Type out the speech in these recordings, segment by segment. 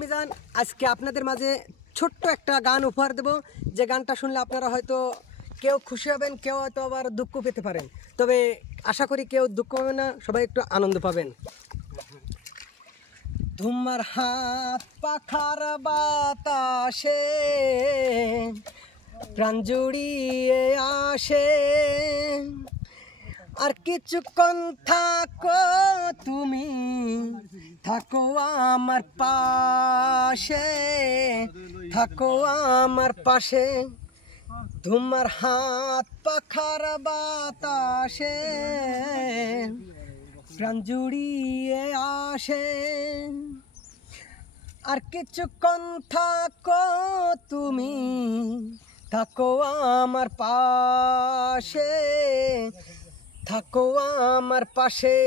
মিজান আজকে আপনাদের মাঝে ছোট্ট একটা গান উপহার দেব, যে গানটা শুনলে আপনারা হয়তো কেউ খুশি হবেন, কেউ হয়তো আবার দুঃখ পেতে পারেন। তবে আশা করি কেউ দুঃখ পাবে না, সবাই একটু আনন্দ পাবেন। তোমার হাত পাখার বাতাসে প্রাণ জুড়িয়ে আসে, আর কিছুক্ষণ থাকো তুমি, থাকো আমার পাশে, থাকো আমার পাশে। তোমার হাত পাখার বাতাসে প্রাণ জুড়িয়ে আসে, আর কিছুক্ষণ থাকো তুমি, থাকো আমার পাশে, থাকো আমার পাশে।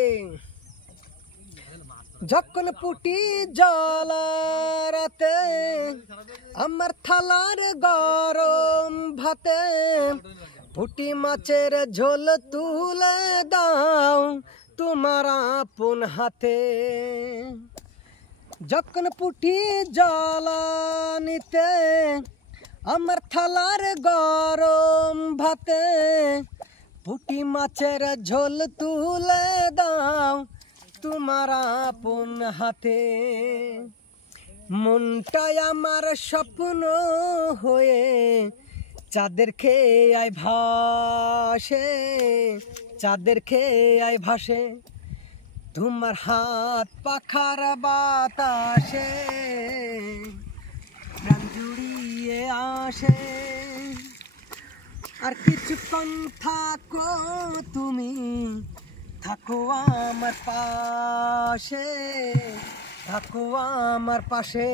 যখন পুটি জলারাতে আমার থালার গরম ভাতে, পুটি মাছের ঝোল তুলে দাও তোমার আপন হাতে। যখন পুটি জ্বালানিতে আমার থালার গরম ভাতে, পুটি মাছের ঝোল তুলে দাও তোমার আপন হাতে। মনটাই আমার স্বপ্ন হয়ে চাঁদের খেয়ে আয় ভাসে, চাঁদের খেয়ে আয় ভাসে। তোমার হাত পাখার বাতাসে প্রাণ জুড়িয়ে আসে, আর কিছুক্ষণ থাকো তুমি, থাকো আমার পাশে, থাকো আমার পাশে।